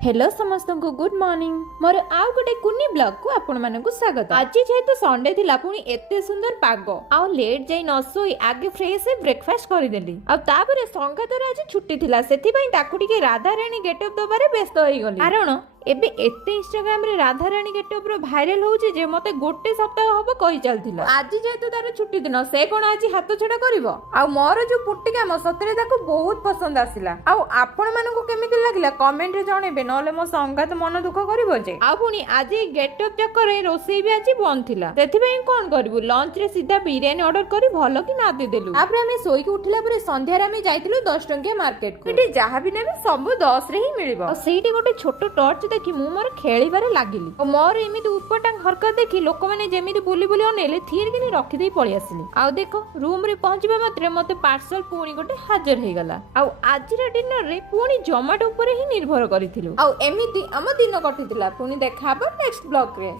Hello समस्त को good morning मोर आउ गोटे कुनी ब्लॉग को आपण मानकु स्वागत। आज जेहेतु संडे थिला पुनी एते सुंदर पाग आउ लेट जाई न सोई आगे फ्रेश ब्रेकफास्ट करि देली आ तापरे संगातर आज छुट्टी थिला सेथि पई ताकु टिके राधा रानी गेटअप दबारे व्यस्त होई गली कारण एबे एते इंस्टाग्राम रे राधा रानी गेटअप रो वायरल होउची जे मते गोटे सप्ताह हबो कहि चलथिला। आज जेहेतु तार छुट्टी दिन से कोन आज हाथ छडा करिवो आ मोर जो पुट्टी काम सतरे ताको बहुत पसंद आसिला आ आपण मानकु केमिति लागिला कमेंट रे जणेबे नले मो संगात मन दुख करिवो जे आ पुनी आज गेटअप चक्कर रे रोसई भी आज बंद थिला सेथि पई कोन करिवु लंच रे सीधा बिरयानी ऑर्डर करी भलो कि ना दे देलु। आपरे हमें सोई के उठिला परे संध्या रे हमें जाइतिलु 10 टंकिया मार्केट को एटी जहा भी नेबे सब 10 रे ही मिलिबो आ सेठी गोटे छोटो टॉर्च देखि मु मोर खेलिबारे लागिली और मोर एमिति उत्पटांग हरकत देखि लोक माने जेमिति बुली बुली अनेले थीर किनी रखि देई पळि आसिली। आ देखो रूम रे पहुंचबा मात्रे मते पार्सल पुणी गोटे हाजर हे गला आ आज रे डिनर रे पुणी जोमाटो ऊपर ही निर्भर करिथिलु आ एमिति हम दिन कटितिला पुणी देखा नेक्स्ट ब्लॉग रे।